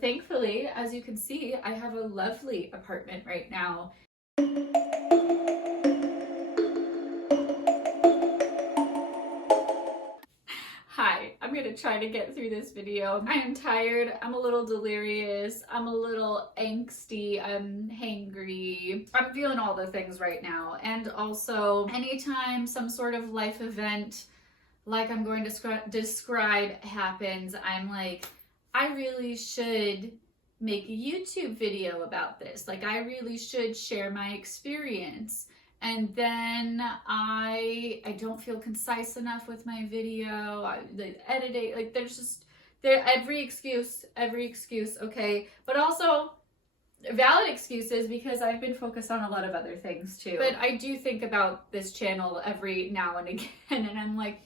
thankfully, as you can see, I have a lovely apartment right now. Hi, I'm gonna try to get through this video. I am tired, I'm a little delirious, I'm a little angsty, I'm hangry. I'm feeling all the things right now. And also, anytime some sort of life event like I'm going to describe happens, I'm like, I really should make a YouTube video about this. Like, I really should share my experience. And then I don't feel concise enough with my video. The editing, like there's every excuse, okay? But also valid excuses because I've been focused on a lot of other things too. But I do think about this channel every now and again, and I'm like,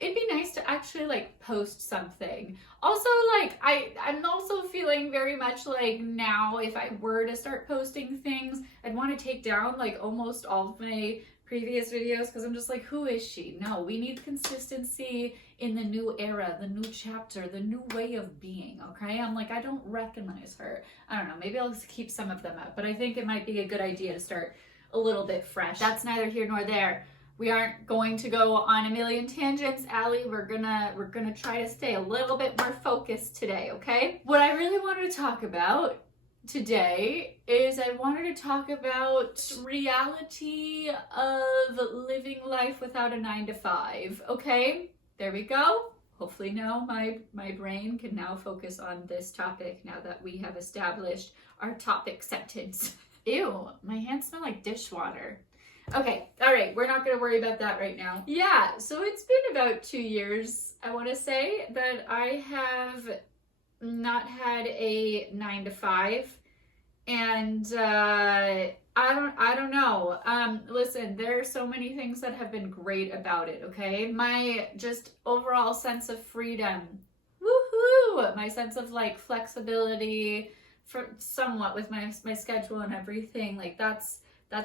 it'd be nice to actually like post something. Also, like I'm also feeling very much like now if I were to start posting things, I'd want to take down like almost all of my previous videos because I'm just like, who is she? No, we need consistency in the new era, the new chapter, the new way of being, okay? I'm like, I don't recognize her. I don't know, maybe I'll just keep some of them up, but I think it might be a good idea to start a little bit fresh. That's neither here nor there. We aren't going to go on a million tangents, Allie. We're gonna try to stay a little bit more focused today, okay? What I really wanted to talk about today is I wanted to talk about reality of living life without a 9-to-5, okay? There we go. Hopefully now my brain can now focus on this topic now that we have established our topic sentence. Ew, my hands smell like dishwater. Okay, all right, we're not going to worry about that right now. Yeah, so it's been about 2 years, I want to say, that I have not had a 9-to-5, and I don't know. Listen, there are so many things that have been great about it, okay? My just overall sense of freedom, woohoo! My sense of like flexibility, for somewhat with my schedule and everything, like that's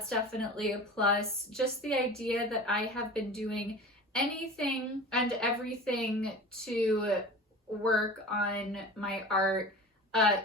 definitely a plus. Just the idea that I have been doing anything and everything to work on my art,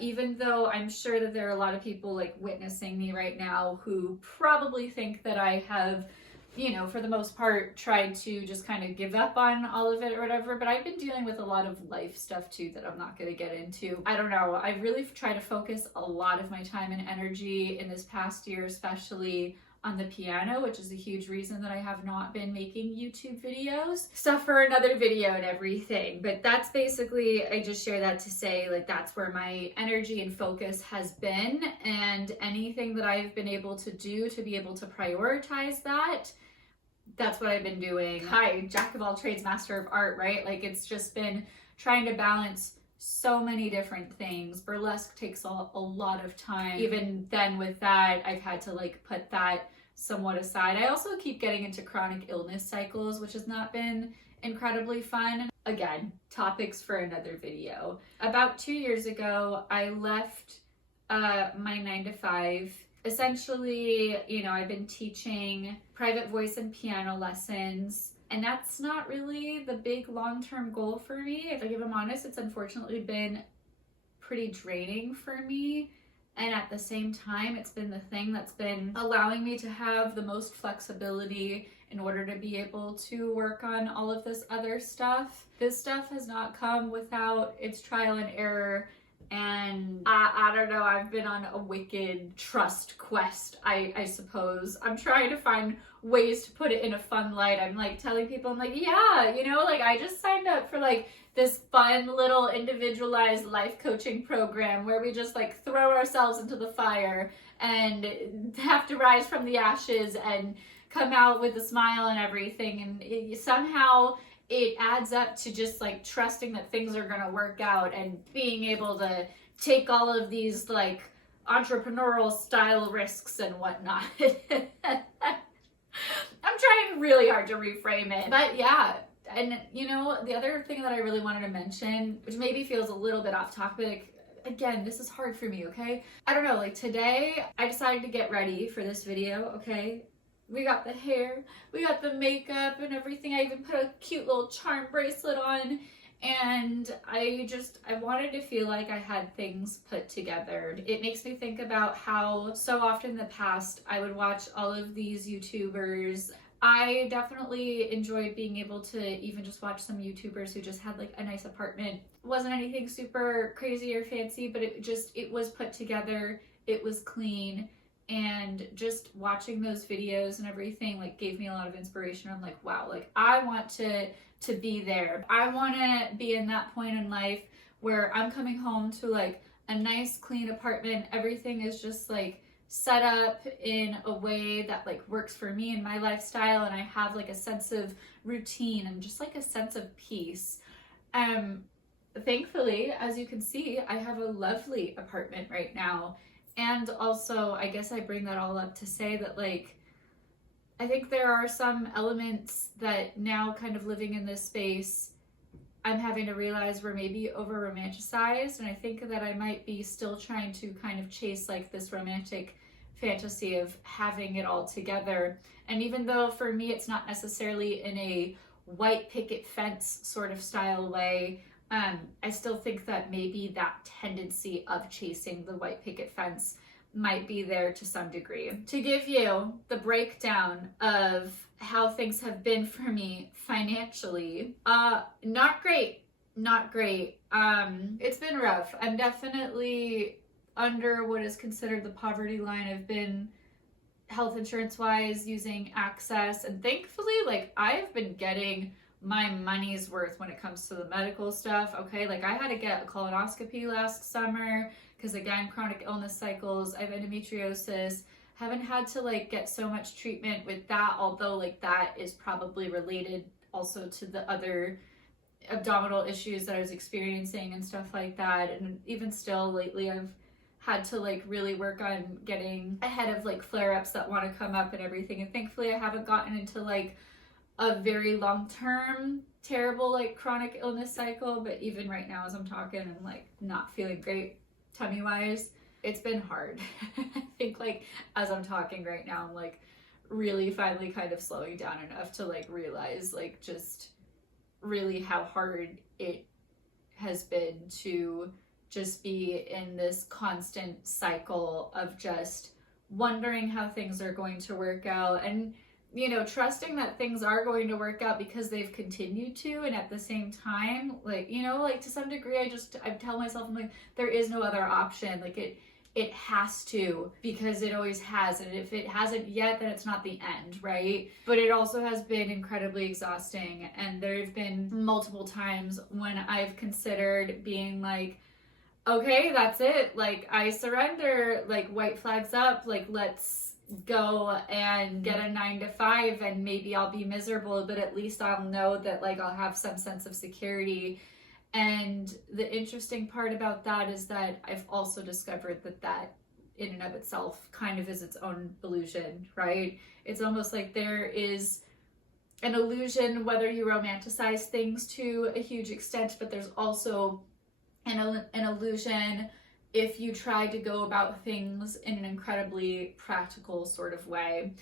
even though I'm sure that there are a lot of people like witnessing me right now who probably think that I have, you know, for the most part, tried to just kind of give up on all of it or whatever, but I've been dealing with a lot of life stuff too that I'm not going to get into. I don't know. I really try to focus a lot of my time and energy in this past year, especially on the piano, which is a huge reason that I have not been making YouTube videos. Stuff for another video and everything. But that's basically, I just share that to say, like, that's where my energy and focus has been. And anything that I've been able to do to be able to prioritize that, that's what I've been doing. Hi, jack of all trades, master of art, right? Like, it's just been trying to balance so many different things. Burlesque takes a lot of time. Even then with that, I've had to like put that somewhat aside. I also keep getting into chronic illness cycles, which has not been incredibly fun. Again, topics for another video. About 2 years ago, I left my 9-to-5. Essentially, you know, I've been teaching private voice and piano lessons, and that's not really the big long-term goal for me. If I'm honest, it's unfortunately been pretty draining for me. And at the same time, it's been the thing that's been allowing me to have the most flexibility in order to be able to work on all of this other stuff. This stuff has not come without its trial and error. And I don't know, I've been on a wicked trust quest, I suppose. I'm trying to find ways to put it in a fun light. I'm like telling people, I'm like, yeah, you know, like I just signed up for like this fun little individualized life coaching program where we just like throw ourselves into the fire and have to rise from the ashes and come out with a smile and everything. And somehow it adds up to just like trusting that things are gonna work out and being able to take all of these like entrepreneurial style risks and whatnot. I'm trying really hard to reframe it. But yeah, and you know, the other thing that I really wanted to mention, which maybe feels a little bit off topic, again, this is hard for me, okay? I don't know, like today I decided to get ready for this video, okay? We got the hair, we got the makeup and everything. I even put a cute little charm bracelet on, And I wanted to feel like I had things put together. It makes me think about how so often in the past I would watch all of these YouTubers. I definitely enjoyed being able to even just watch some YouTubers who just had like a nice apartment. It wasn't anything super crazy or fancy, but it was put together, it was clean, and just watching those videos and everything like gave me a lot of inspiration. I'm like, wow, like I want to be there. I want to be in that point in life where I'm coming home to like a nice clean apartment. Everything is just like set up in a way that like works for me and my lifestyle, and I have like a sense of routine and just like a sense of peace. Thankfully, as you can see, I have a lovely apartment right now. And also, I guess I bring that all up to say that like I think there are some elements that now kind of living in this space, I'm having to realize were maybe over romanticized. And I think that I might be still trying to kind of chase like this romantic fantasy of having it all together. And even though for me, it's not necessarily in a white picket fence sort of style way, I still think that maybe that tendency of chasing the white picket fence might be there to some degree. To give you the breakdown of how things have been for me financially, not great. It's been rough. I'm definitely under what is considered the poverty line. I've been health insurance wise using Access, and thankfully like I've been getting my money's worth when it comes to the medical stuff. Okay, like I had to get a colonoscopy last summer because again, chronic illness cycles, I have endometriosis, haven't had to like get so much treatment with that, although like that is probably related also to the other abdominal issues that I was experiencing and stuff like that. And even still lately I've had to like really work on getting ahead of like flare-ups that want to come up and everything. And thankfully I haven't gotten into like a very long-term terrible like chronic illness cycle, but even right now as I'm talking, I'm like not feeling great tummy wise. It's been hard. I think like as I'm talking right now, I'm like really finally kind of slowing down enough to like realize like just really how hard it has been to just be in this constant cycle of just wondering how things are going to work out, and you know, trusting that things are going to work out because they've continued to, and at the same time, like, you know, like to some degree, I tell myself, I'm like, there is no other option. Like it has to, because it always has. And if it hasn't yet, then it's not the end, right? But it also has been incredibly exhausting. And there have been multiple times when I've considered being like, okay, that's it. Like I surrender, like white flags up, like let's go and get a 9-to-5 and maybe I'll be miserable, but at least I'll know that like I'll have some sense of security. And the interesting part about that is that I've also discovered that in and of itself kind of is its own illusion, right? It's almost like there is an illusion whether you romanticize things to a huge extent, but there's also an illusion if you try to go about things in an incredibly practical sort of way.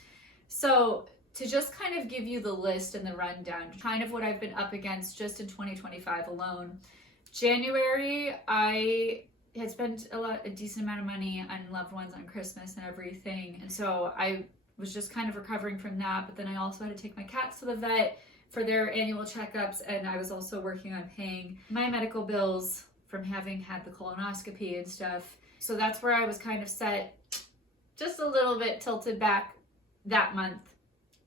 So to just kind of give you the list and the rundown, kind of what I've been up against just in 2025 alone. January, I had spent a decent amount of money on loved ones on Christmas and everything. And so I was just kind of recovering from that. But then I also had to take my cats to the vet for their annual checkups. And I was also working on paying my medical bills from having had the colonoscopy and stuff. So that's where I was kind of set, just a little bit tilted back that month.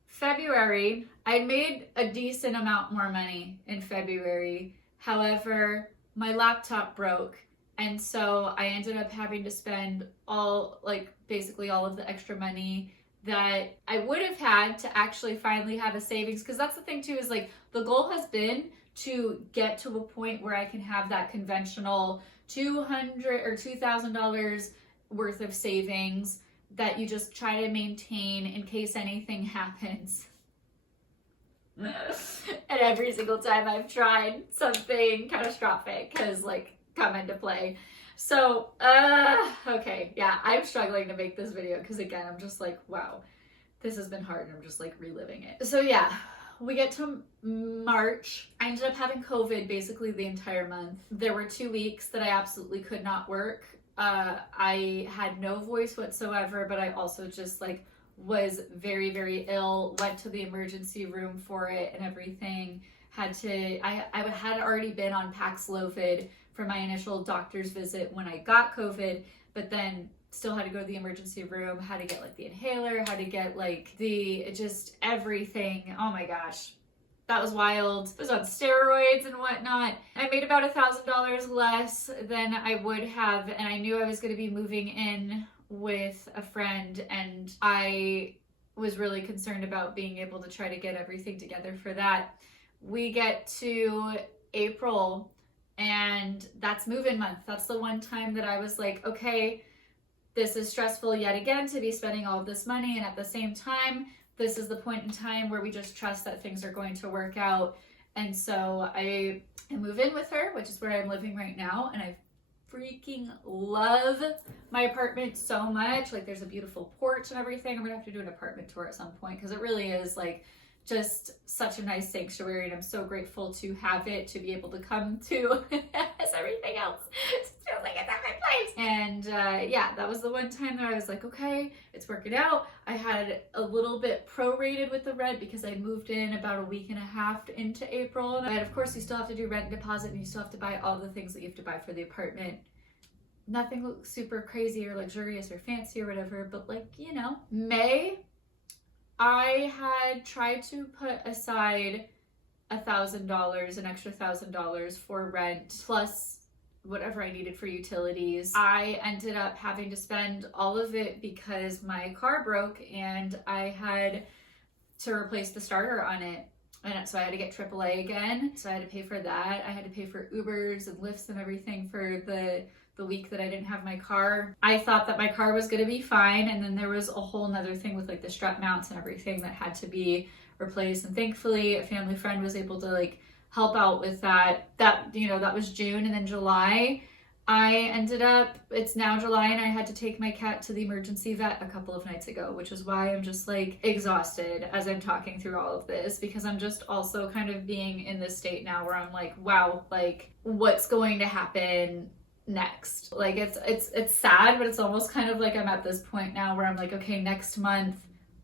February, I made a decent amount more money in February. However, my laptop broke. And so I ended up having to spend basically all of the extra money that I would have had to actually finally have a savings. Because that's the thing too, is like the goal has been to get to a point where I can have that conventional $200 or $2,000 worth of savings that you just try to maintain in case anything happens. And every single time I've tried, something catastrophic has like come into play. So, okay, yeah, I'm struggling to make this video because again, I'm just like, wow, this has been hard and I'm just like reliving it. So yeah, we get to March. I ended up having COVID basically the entire month. There were 2 weeks that I absolutely could not work. I had no voice whatsoever, but I also just like was very, very ill, went to the emergency room for it and everything. I had already been on Paxlovid for my initial doctor's visit when I got COVID, but then still had to go to the emergency room, had to get like the inhaler, had to get like just everything. Oh my gosh. That was wild. I was on steroids and whatnot. I made about $1,000 less than I would have, and I knew I was going to be moving in with a friend, and I was really concerned about being able to try to get everything together for that. We get to April, and that's move-in month. That's the one time that I was like, okay, this is stressful yet again to be spending all of this money, and at the same time, this is the point in time where we just trust that things are going to work out. And so I move in with her, which is where I'm living right now, and I freaking love my apartment so much. Like, there's a beautiful porch and everything. I'm gonna have to do an apartment tour at some point because it really is like just such a nice sanctuary, and I'm so grateful to have it, to be able to come to as everything else. It feels like it's at my place. And yeah, that was the one time that I was like, okay, it's working out. I had a little bit prorated with the rent because I moved in about a week and a half into April. And of course, you still have to do rent deposit, and you still have to buy all the things that you have to buy for the apartment. Nothing looks super crazy or luxurious or fancy or whatever, but like, you know, May, I had tried to put aside $1,000, an extra $1,000 for rent, plus whatever I needed for utilities. I ended up having to spend all of it because my car broke and I had to replace the starter on it. And so I had to get AAA again. So I had to pay for that. I had to pay for Ubers and Lyfts and everything for the week that I didn't have my car. I thought that my car was gonna be fine, and then there was a whole nother thing with like the strut mounts and everything that had to be replaced, and thankfully a family friend was able to like help out with that. You know, that was June. And then July, it's now July, and I had to take my cat to the emergency vet a couple of nights ago, which is why I'm just like exhausted as I'm talking through all of this, because I'm just also kind of being in this state now where I'm like, wow, like what's going to happen next? Like it's sad, but it's almost kind of like I'm at this point now where I'm like, okay, next month,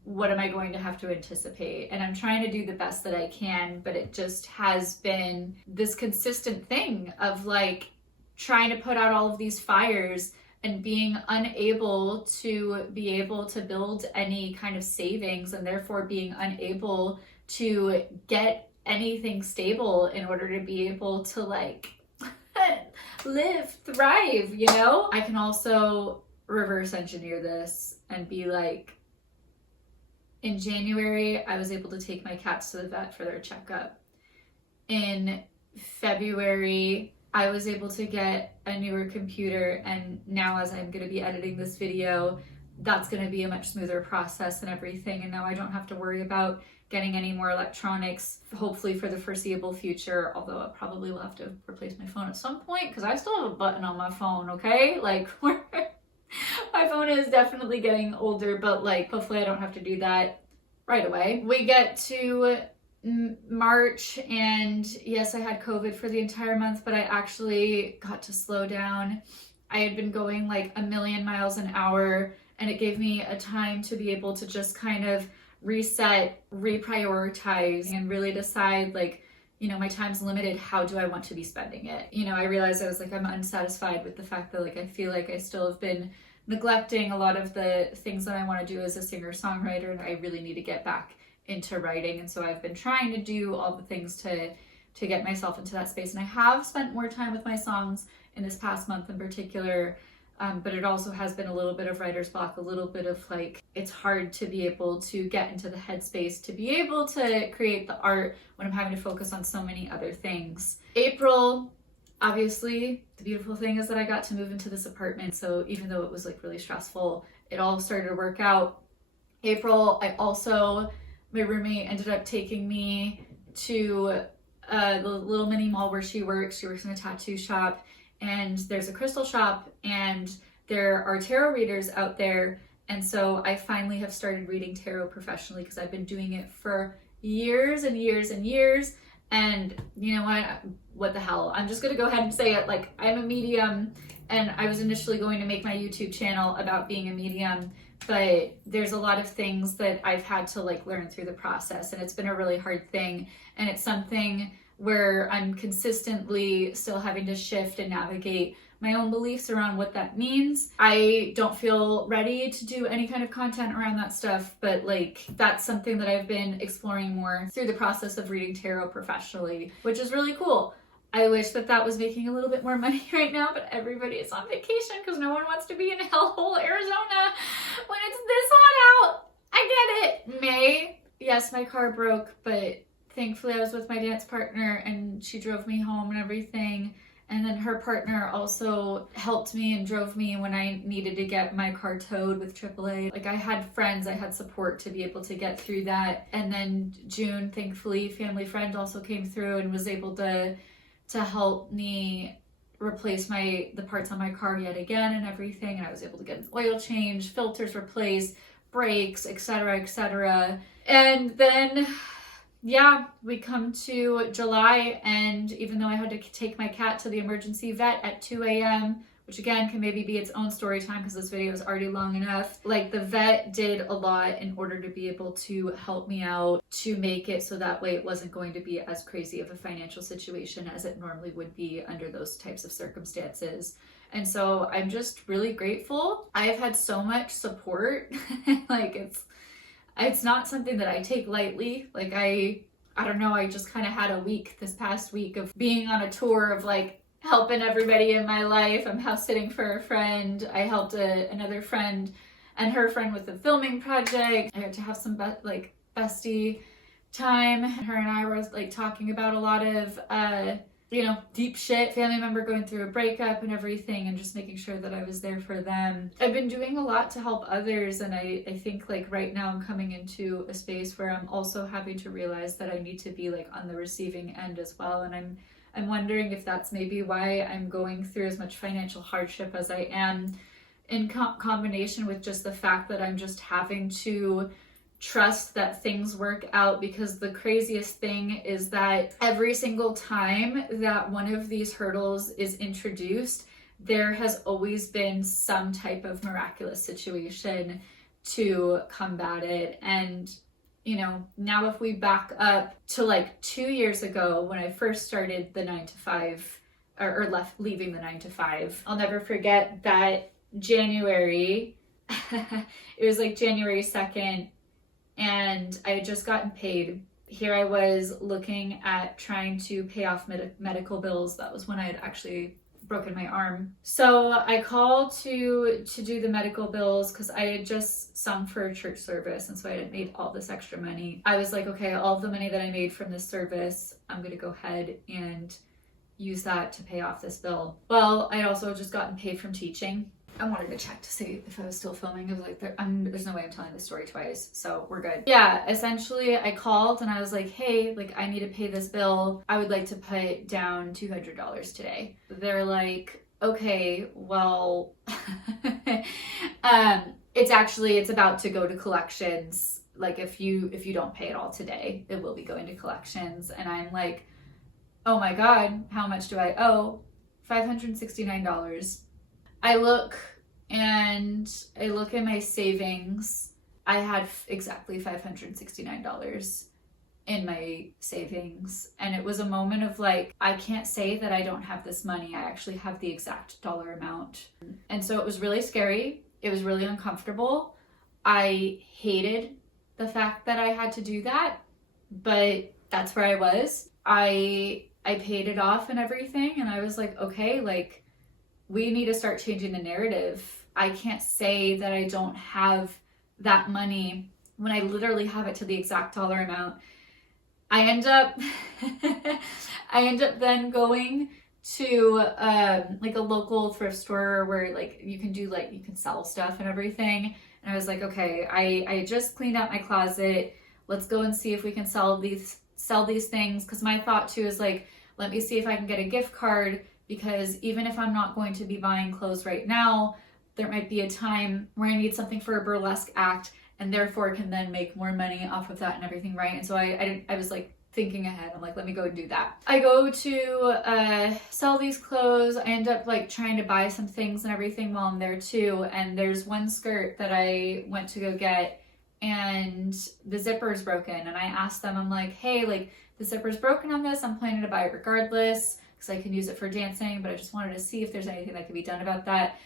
what am I going to have to anticipate? And I'm trying to do the best that I can, but it just has been this consistent thing of like trying to put out all of these fires and being unable to be able to build any kind of savings, and therefore being unable to get anything stable in order to be able to like live, thrive, you know? I can also reverse engineer this and be like, in January, I was able to take my cats to the vet for their checkup. In February, I was able to get a newer computer, and now as I'm gonna be editing this video, that's gonna be a much smoother process and everything, and now I don't have to worry about getting any more electronics, hopefully for the foreseeable future, although I probably will have to replace my phone at some point because I still have a button on my phone, okay? Like, my phone is definitely getting older, but like, hopefully I don't have to do that right away. We get to March, and yes, I had COVID for the entire month, but I actually got to slow down. I had been going like a million miles an hour, and it gave me a time to be able to just kind of reset, reprioritize, and really decide like, you know, my time's limited. How do I want to be spending it? You know, I realized I was like, I'm unsatisfied with the fact that like, I feel like I still have been neglecting a lot of the things that I want to do as a singer-songwriter, and I really need to get back into writing. And so I've been trying to do all the things to get myself into that space. And I have spent more time with my songs in this past month in particular. But it also has been a little bit of writer's block, a little bit of like, it's hard to be able to get into the headspace to be able to create the art when I'm having to focus on so many other things. April, obviously, the beautiful thing is that I got to move into this apartment. So even though it was like really stressful, it all started to work out. April, my roommate ended up taking me to the little mini mall where she works. She works in a tattoo shop, and there's a crystal shop, and there are tarot readers out there. And so I finally have started reading tarot professionally because I've been doing it for years and years and years. And you know what the hell, I'm just gonna go ahead and say it, like, I'm a medium, and I was initially going to make my YouTube channel about being a medium, but there's a lot of things that I've had to like learn through the process, and it's been a really hard thing, and it's something where I'm consistently still having to shift and navigate my own beliefs around what that means. I don't feel ready to do any kind of content around that stuff, but like, that's something that I've been exploring more through the process of reading tarot professionally, which is really cool. I wish that that was making a little bit more money right now, but everybody is on vacation because no one wants to be in hellhole Arizona when it's this hot out. I get it. May, yes, my car broke, but thankfully I was with my dance partner and she drove me home and everything. And then her partner also helped me and drove me when I needed to get my car towed with AAA. Like, I had friends, I had support to be able to get through that. And then June, thankfully, family friend also came through and was able to help me replace the parts on my car yet again and everything. And I was able to get an oil change, filters replaced, brakes, etc., etc. And then, yeah, we come to July, and even though I had to take my cat to the emergency vet at 2 a.m., which again can maybe be its own story time because this video is already long enough, like, the vet did a lot in order to be able to help me out to make it so that way it wasn't going to be as crazy of a financial situation as it normally would be under those types of circumstances. And so I'm just really grateful. I have had so much support. Like, it's not something that I take lightly. Like, I don't know, I just kind of had a week this past week of being on a tour of like helping everybody in my life. I'm house sitting for a friend. I helped another friend and her friend with the filming project. I got to have some bestie time. Her and I were like talking about a lot of deep shit, family member going through a breakup and everything, and just making sure that I was there for them. I've been doing a lot to help others, and I think like right now I'm coming into a space where I'm also having to realize that I need to be like on the receiving end as well. And I'm wondering if that's maybe why I'm going through as much financial hardship as I am, in combination with just the fact that I'm just having to trust that things work out. Because the craziest thing is that every single time that one of these hurdles is introduced, there has always been some type of miraculous situation to combat it. And now if we back up to like 2 years ago when I first started the 9-to-5 or leaving the 9-to-5, I'll never forget that January, it was like January 2nd, and I had just gotten paid. Here I was looking at trying to pay off medical bills. That was when I had actually broken my arm. So I called to do the medical bills because I had just sung for a church service, and so I had made all this extra money. I was like, okay, all of the money that I made from this service, I'm gonna go ahead and use that to pay off this bill. Well, I'd also just gotten paid from teaching. I wanted to check to see if I was still filming. I was like, there's no way I'm telling this story twice, so we're good. Yeah, essentially I called and I was like, hey, like, I need to pay this bill. I would like to put down $200 today. They're like, okay, well, it's about to go to collections. Like, if you don't pay it all today, it will be going to collections. And I'm like, oh my God, how much do I owe? $569. I look in my savings. I had exactly $569 in my savings. And it was a moment of like, I can't say that I don't have this money. I actually have the exact dollar amount. And so it was really scary. It was really uncomfortable. I hated the fact that I had to do that, but that's where I was. I paid it off and everything. And I was like, okay, like, we need to start changing the narrative. I can't say that I don't have that money when I literally have it to the exact dollar amount. I end up then going to like a local thrift store where like you can sell stuff and everything. And I was like, okay, I just cleaned out my closet. Let's go and see if we can sell these things. Because my thought too is like, let me see if I can get a gift card. Because even if I'm not going to be buying clothes right now, there might be a time where I need something for a burlesque act and therefore can then make more money off of that and everything, right? And so I was like thinking ahead. I'm like, let me go and do that. I go to sell these clothes. I end up like trying to buy some things and everything while I'm there too. And there's one skirt that I went to go get and the zipper is broken. And I asked them, I'm like, hey, like the zipper's broken on this. I'm planning to buy it regardless because I can use it for dancing, but I just wanted to see if there's anything that could be done about that.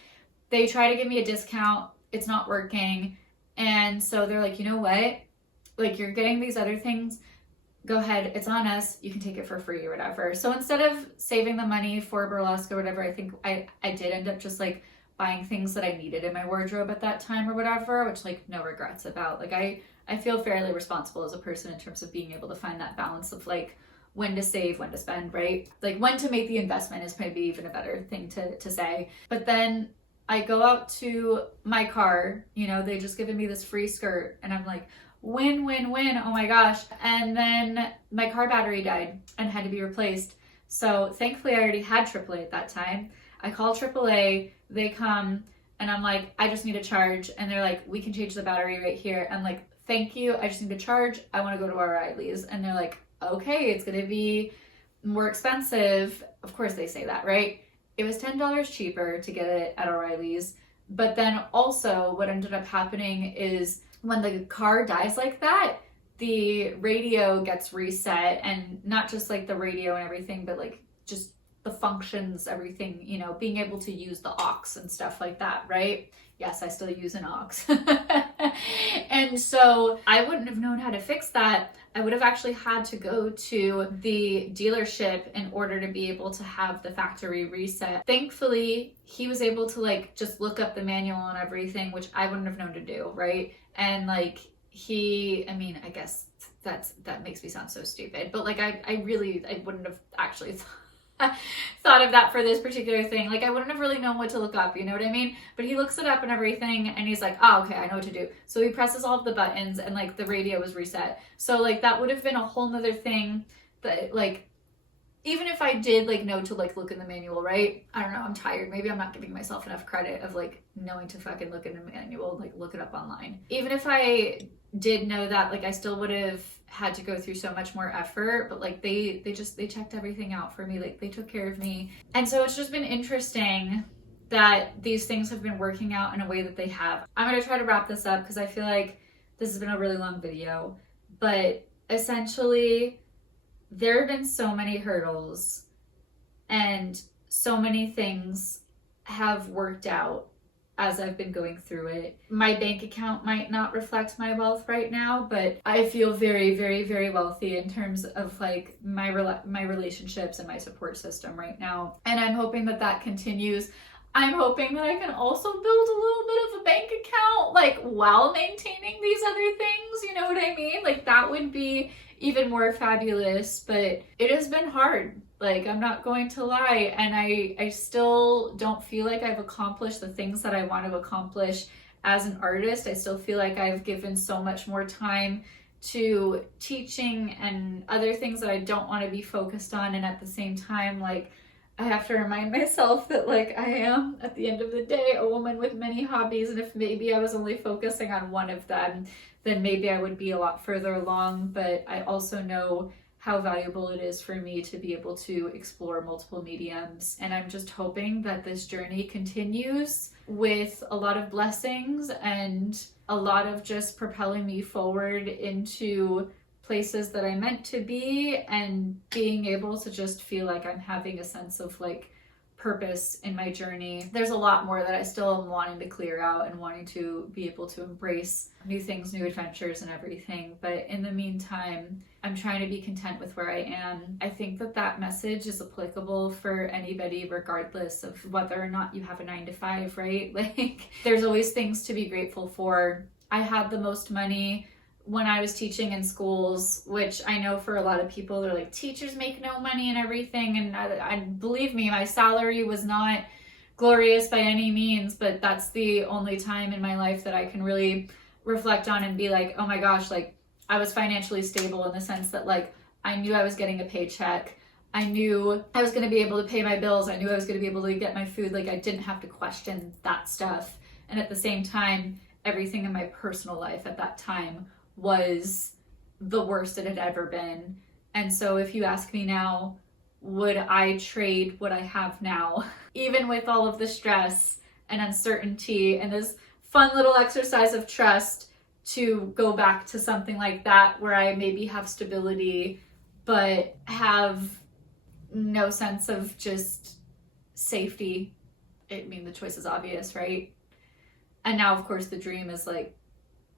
They try to give me a discount. It's not working. And so they're like, you know what? Like you're getting these other things. Go ahead, it's on us, you can take it for free or whatever. So instead of saving the money for burlesque or whatever, I think I did end up just like buying things that I needed in my wardrobe at that time or whatever, which like no regrets about. Like I feel fairly responsible as a person in terms of being able to find that balance of like when to save, when to spend, right? Like when to make the investment is maybe even a better thing to say. But then I go out to my car, you know, they just given me this free skirt and I'm like, win, win, win. Oh my gosh. And then my car battery died and had to be replaced. So thankfully I already had AAA at that time. I call AAA, they come and I'm like, I just need a charge. And they're like, we can change the battery right here. I'm like, thank you. I just need a charge. I want to go to O'Reilly's. And they're like, okay, it's going to be more expensive. Of course they say that, right? It was $10 cheaper to get it at O'Reilly's. But then also what ended up happening is when the car dies like that, the radio gets reset, and not just like the radio and everything, but like just the functions, everything, you know, being able to use the aux and stuff like that, right? Yes, I still use an aux. And so I wouldn't have known how to fix that. I would have actually had to go to the dealership in order to be able to have the factory reset. Thankfully, he was able to like just look up the manual and everything, which I wouldn't have known to do, right? And like I mean, I guess that makes me sound so stupid, but like I wouldn't have actually thought of that for this particular thing. Like I wouldn't have really known what to look up, you know what I mean? But he looks it up and everything and he's like, oh, okay, I know what to do. So he presses all of the buttons and like the radio was reset. So like that would have been a whole nother thing that like, even if I did like know to like look in the manual, right? I don't know, I'm tired. Maybe I'm not giving myself enough credit of like knowing to fucking look in the manual, like look it up online. Even if I did know that, like I still would have had to go through so much more effort, but like they checked everything out for me. Like they took care of me. And so it's just been interesting that these things have been working out in a way that they have. I'm going to try to wrap this up because I feel like this has been a really long video, but essentially there have been so many hurdles and so many things have worked out as I've been going through it. My bank account might not reflect my wealth right now, but I feel very, very, very wealthy in terms of like my relationships and my support system right now. And I'm hoping that that continues. I'm hoping that I can also build a little bit of a bank account like while maintaining these other things, you know what I mean? Like that would be even more fabulous, but it has been hard. Like, I'm not going to lie. And I still don't feel like I've accomplished the things that I want to accomplish as an artist. I still feel like I've given so much more time to teaching and other things that I don't want to be focused on. And at the same time, like, I have to remind myself that like I am at the end of the day a woman with many hobbies, and if maybe I was only focusing on one of them, then maybe I would be a lot further along. But I also know how valuable it is for me to be able to explore multiple mediums, and I'm just hoping that this journey continues with a lot of blessings and a lot of just propelling me forward into places that I meant to be, and being able to just feel like I'm having a sense of like purpose in my journey. There's a lot more that I still am wanting to clear out and wanting to be able to embrace new things, new adventures and everything. But in the meantime, I'm trying to be content with where I am. I think that that message is applicable for anybody regardless of whether or not you have a 9-to-5, right? Like there's always things to be grateful for. I had the most money when I was teaching in schools, which I know for a lot of people, they're like, teachers make no money and everything. And I believe me, my salary was not glorious by any means, but that's the only time in my life that I can really reflect on and be like, oh my gosh, like I was financially stable in the sense that like, I knew I was getting a paycheck. I knew I was going to be able to pay my bills. I knew I was going to be able to get my food. Like I didn't have to question that stuff. And at the same time, everything in my personal life at that time was the worst it had ever been. And so if you ask me now, would I trade what I have now, even with all of the stress and uncertainty and this fun little exercise of trust, to go back to something like that where I maybe have stability but have no sense of just safety? I mean, the choice is obvious, right? And now, of course, the dream is like,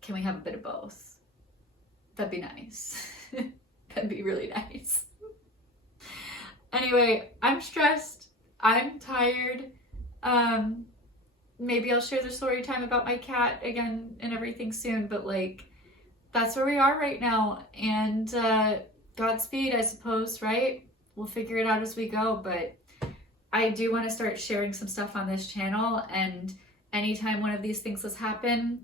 can we have a bit of both? That'd be nice. That'd be really nice. Anyway, I'm stressed. I'm tired. Maybe I'll share the story time about my cat again and everything soon, but like, that's where we are right now. And Godspeed, I suppose, right? We'll figure it out as we go, but I do want to start sharing some stuff on this channel, and anytime one of these things has happened,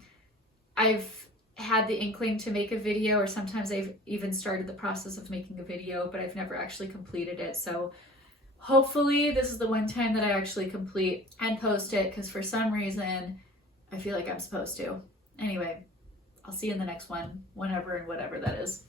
I've had the inkling to make a video, or sometimes I've even started the process of making a video, but I've never actually completed it. So hopefully this is the one time that I actually complete and post it, because for some reason I feel like I'm supposed to. Anyway, I'll see you in the next one, whenever and whatever that is.